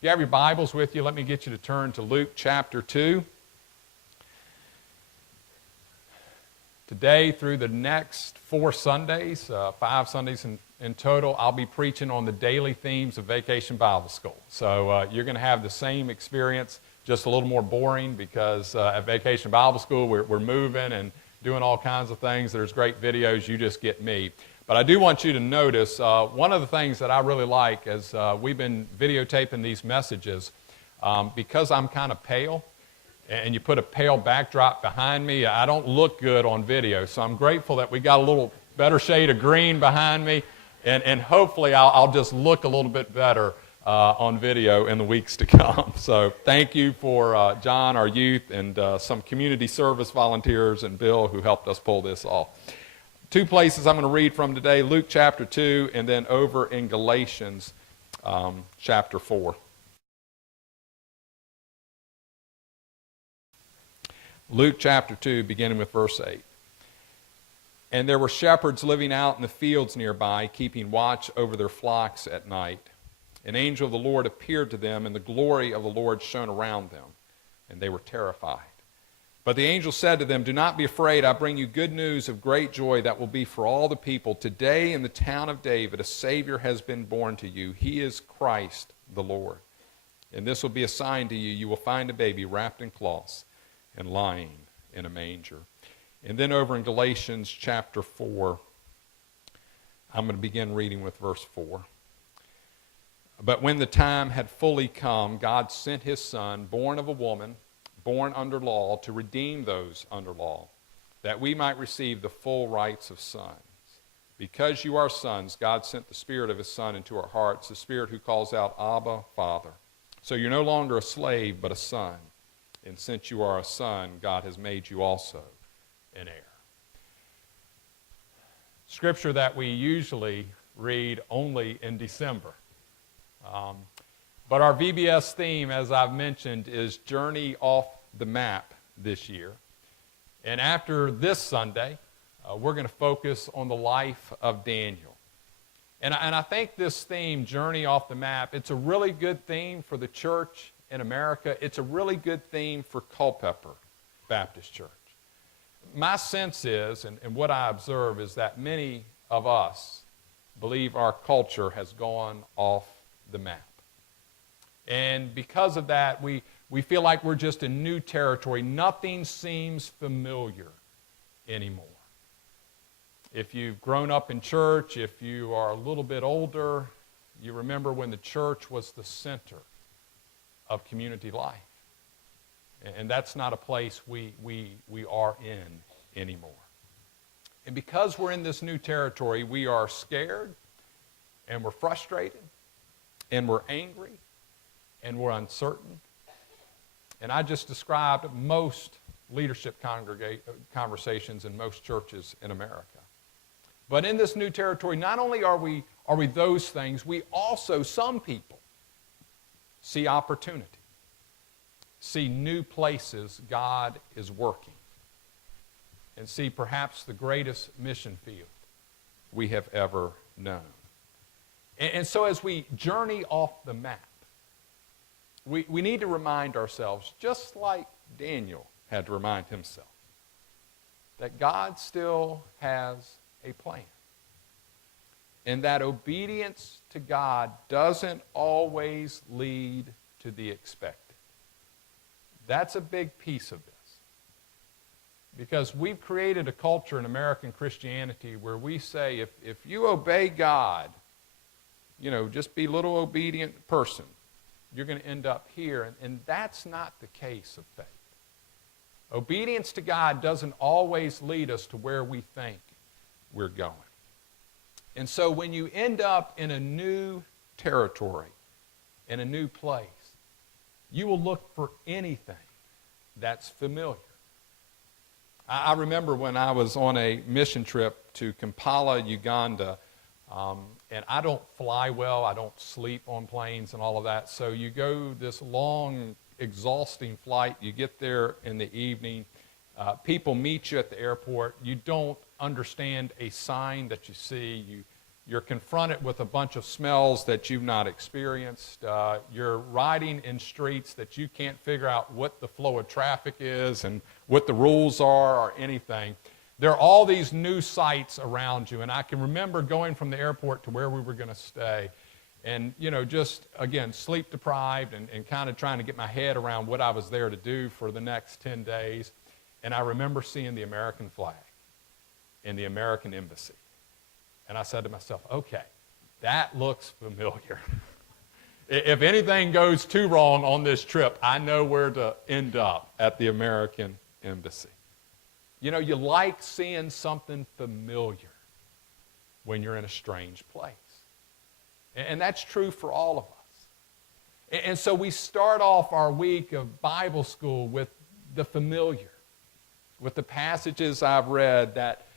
If you have your Bibles with you, let me get you to turn to Luke chapter 2. Today, through the next 4 Sundays, 5 Sundays in total, I'll be preaching on the daily themes of Vacation Bible School. So you're going to have the same experience, just a little more boring because at Vacation Bible School, we're moving and doing all kinds of things. There's great videos. You just get me. But I do want you to notice one of the things that I really like is we've been videotaping these messages because I'm kind of pale, and you put a pale backdrop behind me, I don't look good on video. So I'm grateful that we got a little better shade of green behind me, and hopefully I'll just look a little bit better on video in the weeks to come. So thank you for John, our youth, and some community service volunteers, and Bill, who helped us pull this off. 2 places I'm going to read from today, Luke chapter 2, and then over in Galatians chapter 4. Luke chapter 2, beginning with verse 8. And there were shepherds living out in the fields nearby, keeping watch over their flocks at night. An angel of the Lord appeared to them, and the glory of the Lord shone around them, and they were terrified. But the angel said to them, "Do not be afraid. I bring you good news of great joy that will be for all the people. Today in the town of David a Savior has been born to you. He is Christ the Lord. And this will be a sign to you. You will find a baby wrapped in cloths and lying in a manger." And then over in Galatians chapter 4, I'm going to begin reading with verse 4. But when the time had fully come, God sent his Son, born of a woman, born under law, to redeem those under law, that we might receive the full rights of sons. Because you are sons, God sent the Spirit of his Son into our hearts, the Spirit who calls out, "Abba, Father." So you're no longer a slave, but a son. And since you are a son, God has made you also an heir. Scripture that we usually read only in December. But our VBS theme, as I've mentioned, is Journey Off the Map this year. And after this Sunday, we're going to focus on the life of Daniel. And I think this theme, Journey Off the Map, it's a really good theme for the church in America. It's a really good theme for Culpeper Baptist Church. My sense is, and what I observe, is that many of us believe our culture has gone off the map. And because of that, we feel like we're just in new territory. Nothing seems familiar anymore. If you've grown up in church, if you are a little bit older, you remember when the church was the center of community life. And that's not a place we are in anymore. And because we're in this new territory, we are scared, and we're frustrated, and we're angry, and we're uncertain. And I just described most leadership conversations in most churches in America. But in this new territory, not only are we those things, we also, some people, see opportunity, see new places God is working, and see perhaps the greatest mission field we have ever known. And so as we journey off the map, we need to remind ourselves, just like Daniel had to remind himself, that God still has a plan. And that obedience to God doesn't always lead to the expected. That's a big piece of this. Because we've created a culture in American Christianity where we say, if you obey God, just be a little obedient person, you're going to end up here. And that's not the case of faith. Obedience to God doesn't always lead us to where we think we're going. And so when you end up in a new territory, in a new place, you will look for anything that's familiar. I remember when I was on a mission trip to Kampala, Uganda, and I don't fly well, I don't sleep on planes and all of that, so you go this long, exhausting flight, you get there in the evening, people meet you at the airport, you don't understand a sign that you see, You're confronted with a bunch of smells that you've not experienced. You're riding in streets that you can't figure out what the flow of traffic is and what the rules are or anything. There are all these new sights around you. And I can remember going from the airport to where we were going to stay and, just, again, sleep deprived and kind of trying to get my head around what I was there to do for the next 10 days. And I remember seeing the American flag in the American embassy. And I said to myself, okay, that looks familiar. If anything goes too wrong on this trip, I know where to end up at the American embassy. You like seeing something familiar when you're in a strange place. And that's true for all of us. And so we start off our week of Bible school with the familiar, with the passages I've read that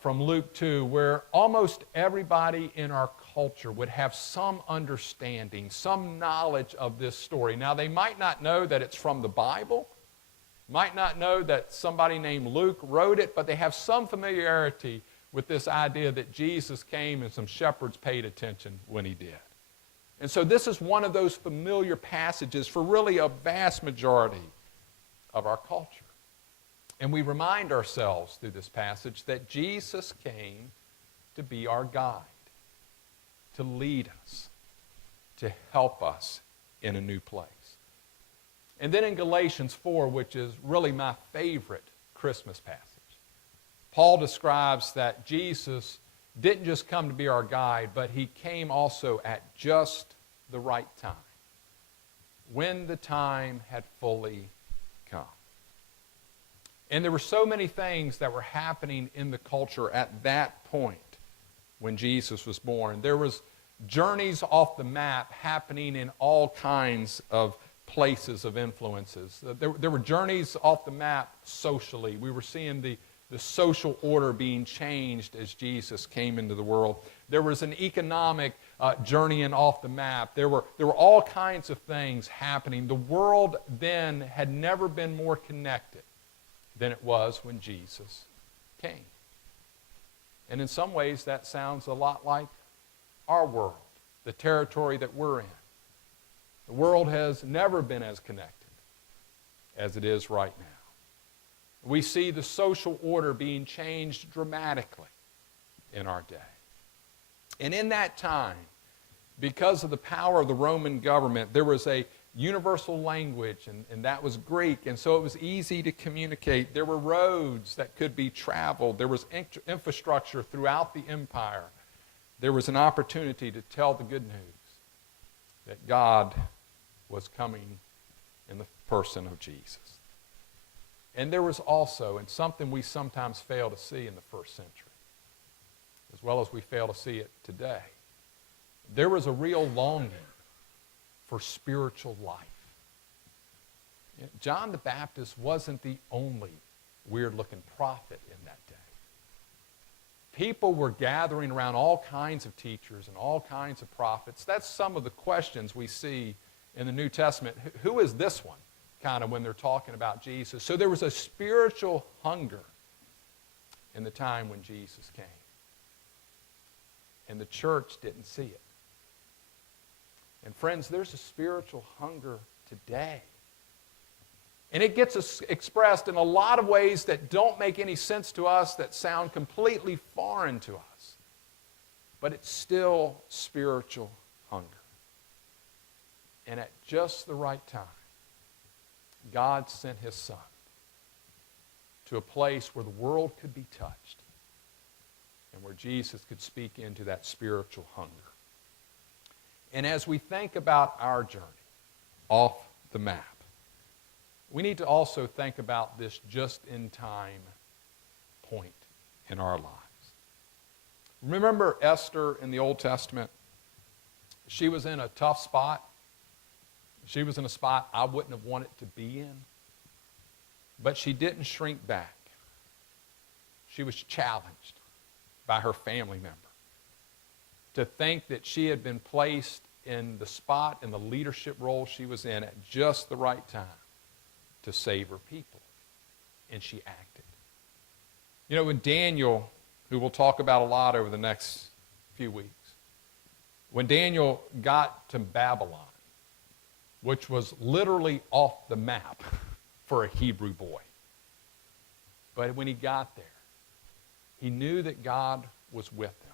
from Luke 2, where almost everybody in our culture would have some understanding, some knowledge of this story. Now, they might not know that it's from the Bible, might not know that somebody named Luke wrote it, but they have some familiarity with this idea that Jesus came and some shepherds paid attention when he did. And so this is one of those familiar passages for really a vast majority of our culture. And we remind ourselves through this passage that Jesus came to be our guide, to lead us, to help us in a new place. And then in Galatians 4, which is really my favorite Christmas passage, Paul describes that Jesus didn't just come to be our guide, but he came also at just the right time, when the time had fully come. And there were so many things that were happening in the culture at that point when Jesus was born. There was journeys off the map happening in all kinds of places of influences. There were journeys off the map socially. We were seeing the social order being changed as Jesus came into the world. There was an economic journeying off the map. There were all kinds of things happening. The world then had never been more connected than it was when Jesus came. And in some ways, that sounds a lot like our world, the territory that we're in. The world has never been as connected as it is right now. We see the social order being changed dramatically in our day. And in that time, because of the power of the Roman government, there was a universal language, and that was Greek, and so it was easy to communicate. There were roads that could be traveled. There was infrastructure throughout the empire. There was an opportunity to tell the good news that God was coming in the person of Jesus. And there was also, and something we sometimes fail to see in the first century, as well as we fail to see it today, there was a real longing for spiritual life. John the Baptist wasn't the only weird-looking prophet in that day. People were gathering around all kinds of teachers and all kinds of prophets. That's some of the questions we see in the New Testament. Who is this one, kind of, when they're talking about Jesus? So there was a spiritual hunger in the time when Jesus came. And the church didn't see it. And friends, there's a spiritual hunger today. And it gets expressed in a lot of ways that don't make any sense to us, that sound completely foreign to us. But it's still spiritual hunger. And at just the right time, God sent his Son to a place where the world could be touched and where Jesus could speak into that spiritual hunger. And as we think about our journey off the map, we need to also think about this just-in-time point in our lives. Remember Esther in the Old Testament? She was in a tough spot. She was in a spot I wouldn't have wanted to be in. But she didn't shrink back. She was challenged by her family member to think that she had been placed in the spot, in the leadership role she was in at just the right time to save her people. And she acted. You know, when Daniel, who we'll talk about a lot over the next few weeks. When Daniel got to Babylon, which was literally off the map for a Hebrew boy. But when he got there, he knew that God was with him.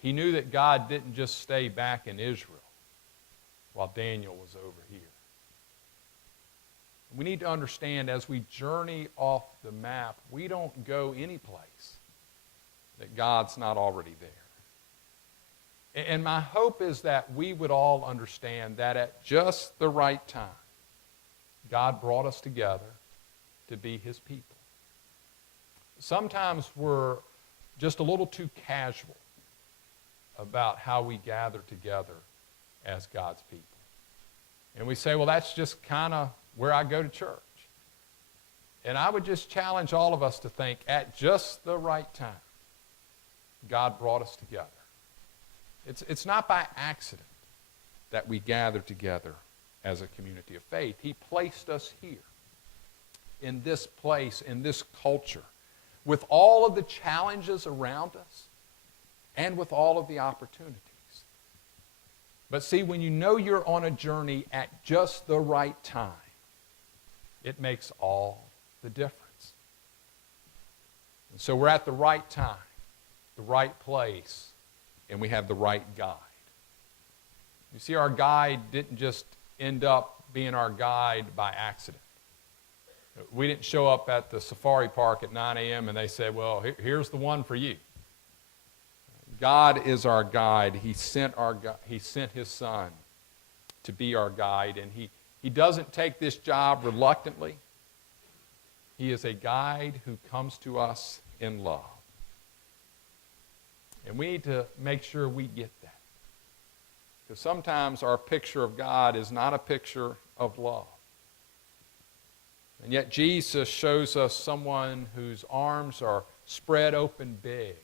He knew that God didn't just stay back in Israel while Daniel was over here. We need to understand as we journey off the map, we don't go any place that God's not already there. And my hope is that we would all understand that at just the right time, God brought us together to be His people. Sometimes we're just a little too casual about how we gather together as God's people. And we say, well, that's just kind of where I go to church. And I would just challenge all of us to think at just the right time, God brought us together. It's not by accident that we gather together as a community of faith. He placed us here, in this place, in this culture, with all of the challenges around us and with all of the opportunities. But see, when you know you're on a journey at just the right time, it makes all the difference. And so we're at the right time, the right place, and we have the right guide. You see, our guide didn't just end up being our guide by accident. We didn't show up at the safari park at 9 a.m. and they said, well, here's the one for you. God is our guide. He sent His Son to be our guide, and He doesn't take this job reluctantly. He is a guide who comes to us in love. And we need to make sure we get that. Because sometimes our picture of God is not a picture of love. And yet Jesus shows us someone whose arms are spread open big,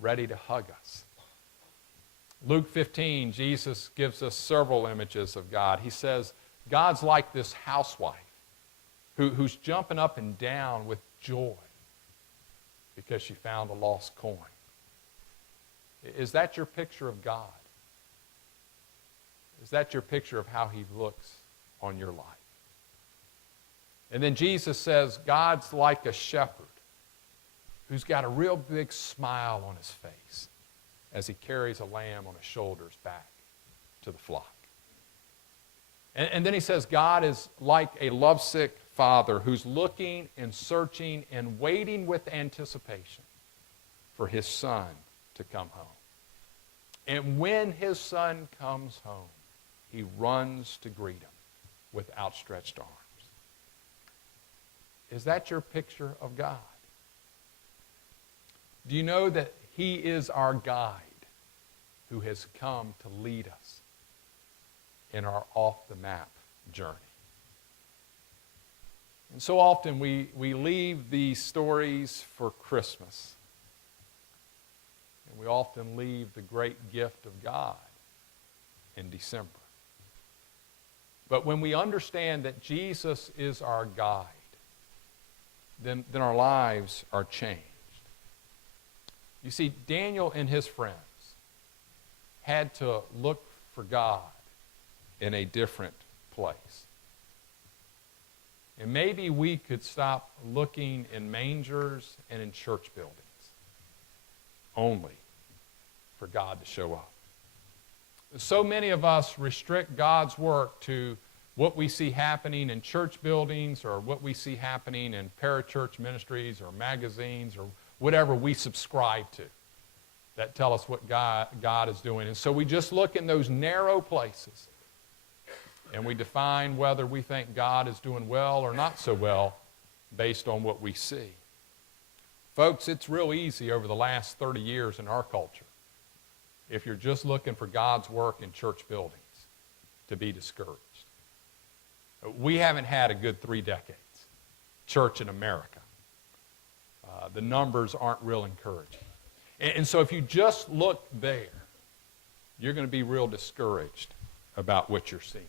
ready to hug us. Luke 15, Jesus gives us several images of God. He says, God's like this housewife who's jumping up and down with joy because she found a lost coin. Is that your picture of God? Is that your picture of how He looks on your life? And then Jesus says, God's like a shepherd who's got a real big smile on his face as he carries a lamb on his shoulders back to the flock. And then he says, God is like a lovesick father who's looking and searching and waiting with anticipation for his son to come home. And when his son comes home, he runs to greet him with outstretched arms. Is that your picture of God? Do you know that He is our guide who has come to lead us in our off-the-map journey? And so often we leave these stories for Christmas. And we often leave the great gift of God in December. But when we understand that Jesus is our guide, then our lives are changed. You see, Daniel and his friends had to look for God in a different place. And maybe we could stop looking in mangers and in church buildings only for God to show up. So many of us restrict God's work to what we see happening in church buildings or what we see happening in parachurch ministries or magazines or whatever we subscribe to that tell us what God is doing. And so we just look in those narrow places and we define whether we think God is doing well or not so well based on what we see. Folks, it's real easy over the last 30 years in our culture, if you're just looking for God's work in church buildings, to be discouraged. We haven't had a good 3 decades, church in America. The numbers aren't real encouraging. And so if you just look there, you're going to be real discouraged about what you're seeing.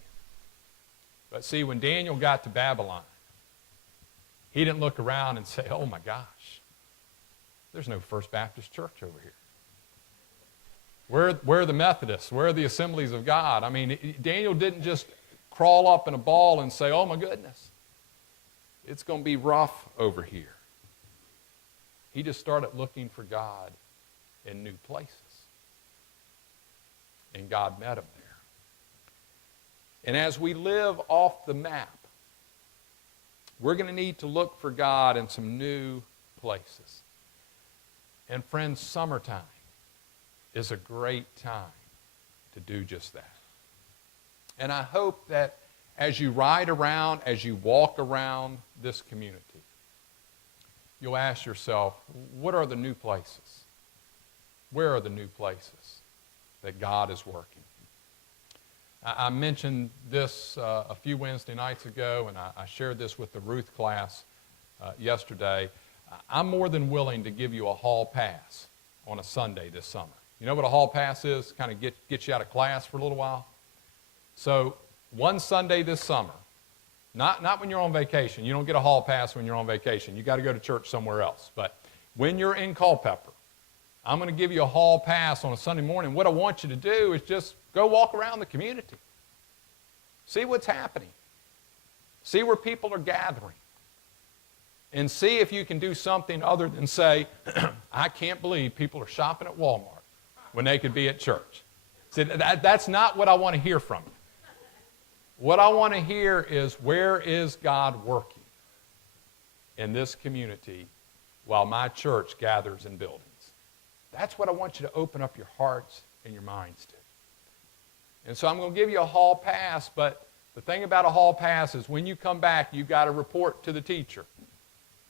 But see, when Daniel got to Babylon, he didn't look around and say, oh my gosh, there's no First Baptist church over here. Where are the Methodists? Where are the Assemblies of God? I mean, Daniel didn't just crawl up in a ball and say, oh my goodness, it's going to be rough over here. He just started looking for God in new places. And God met him there. And as we live off the map, we're going to need to look for God in some new places. And friends, summertime is a great time to do just that. And I hope that as you ride around, as you walk around this community, you'll ask yourself, what are the new places? Where are the new places that God is working? I mentioned this a few Wednesday nights ago, and I shared this with the Ruth class yesterday. I'm more than willing to give you a hall pass on a Sunday this summer. You know what a hall pass is? Kind of get you out of class for a little while. So one Sunday this summer, not when you're on vacation. You don't get a hall pass when you're on vacation. You got to go to church somewhere else. But when you're in Culpeper, I'm going to give you a hall pass on a Sunday morning. What I want you to do is just go walk around the community. See what's happening. See where people are gathering. And see if you can do something other than say, I can't believe people are shopping at Walmart when they could be at church. See, that's not what I want to hear from you. What I want to hear is, where is God working in this community while my church gathers in buildings? That's what I want you to open up your hearts and your minds to. And so I'm going to give you a hall pass, but the thing about a hall pass is when you come back, you've got to report to the teacher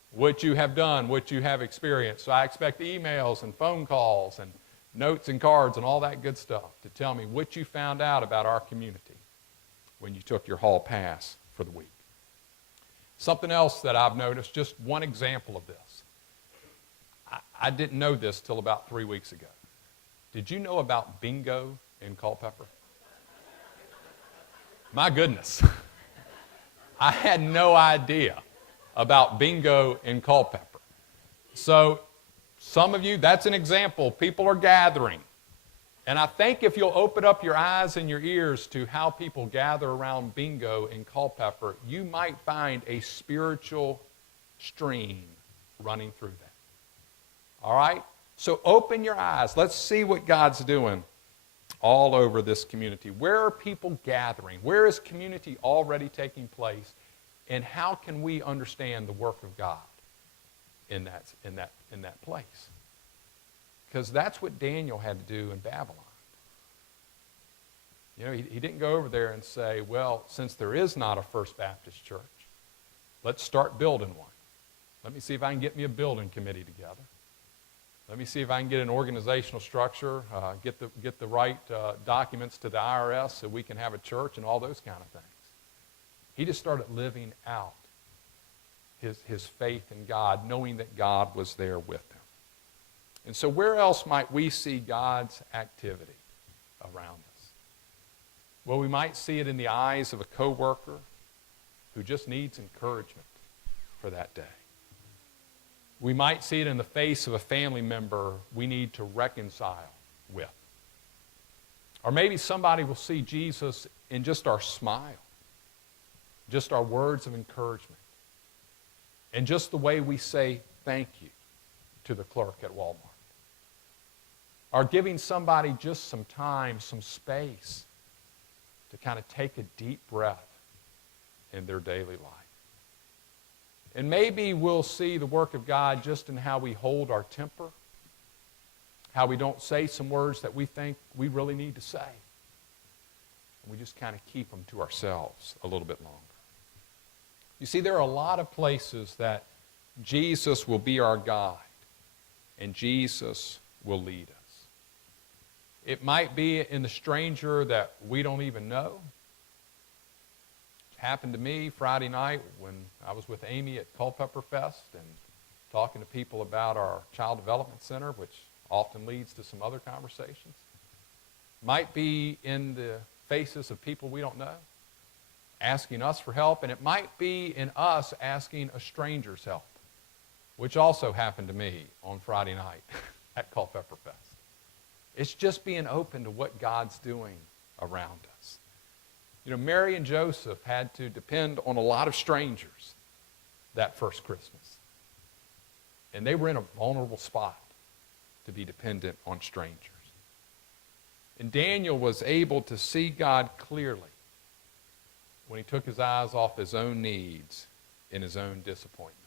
what you have done, what you have experienced. So I expect emails and phone calls and notes and cards and all that good stuff to tell me what you found out about our community when you took your hall pass for the week. Something else that I've noticed, just one example of this. I didn't know this till about 3 weeks ago. Did you know about bingo in Culpeper? My goodness. I had no idea about bingo in Culpeper. So some of you, that's an example. People are gathering. And I think if you'll open up your eyes and your ears to how people gather around bingo in Culpeper, you might find a spiritual stream running through that. All right? So open your eyes. Let's see what God's doing all over this community. Where are people gathering? Where is community already taking place? And how can we understand the work of God in that place? Because that's what Daniel had to do in Babylon. You know, he didn't go over there and say, well, since there is not a First Baptist church, let's start building one. Let me see if I can get me a building committee together. Let me see if I can get an organizational structure, get the right documents to the IRS so we can have a church and all those kind of things. He just started living out his faith in God, knowing that God was there with him. And so where else might we see God's activity around us? Well, we might see it in the eyes of a coworker who just needs encouragement for that day. We might see it in the face of a family member we need to reconcile with. Or maybe somebody will see Jesus in just our smile, just our words of encouragement, and just the way we say thank you to the clerk at Walmart. Or giving somebody just some time, some space to kind of take a deep breath in their daily life. And maybe we'll see the work of God just in how we hold our temper, how we don't say some words that we think we really need to say. And we just kind of keep them to ourselves a little bit longer. You see, there are a lot of places that Jesus will be our guide and Jesus will lead us. It might be in the stranger that we don't even know. It happened to me Friday night when I was with Amy at Culpeper Fest and talking to people about our Child Development Center, which often leads to some other conversations. Might be in the faces of people we don't know, asking us for help, and it might be in us asking a stranger's help, which also happened to me on Friday night at Culpeper Fest. It's just being open to what God's doing around us. You know, Mary and Joseph had to depend on a lot of strangers that first Christmas. And they were in a vulnerable spot to be dependent on strangers. And Daniel was able to see God clearly when he took his eyes off his own needs and his own disappointments.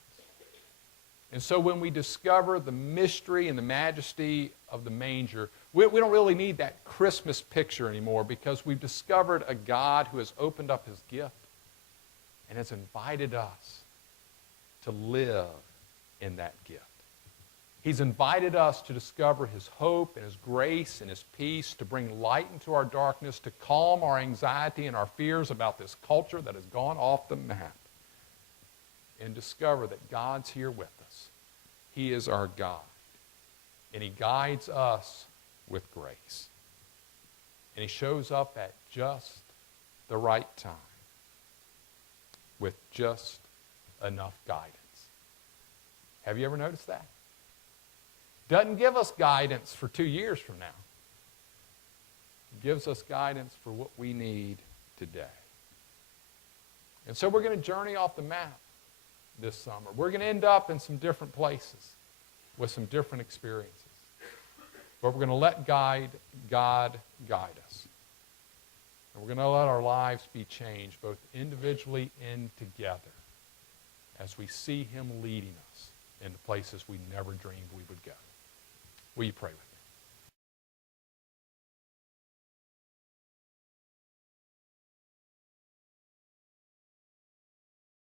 And so when we discover the mystery and the majesty of the manger, we don't really need that Christmas picture anymore, because we've discovered a God who has opened up his gift and has invited us to live in that gift. He's invited us to discover his hope and his grace and his peace, to bring light into our darkness, to calm our anxiety and our fears about this culture that has gone off the map, and discover that God's here with us. He is our God, and he guides us with grace. And he shows up at just the right time with just enough guidance. Have you ever noticed that? Doesn't give us guidance for 2 years from now. It gives us guidance for what we need today. And so we're going to journey off the map this summer. We're going to end up in some different places with some different experiences. But we're going to let God guide us. And we're going to let our lives be changed, both individually and together, as we see him leading us into places we never dreamed we would go. Will you pray with me?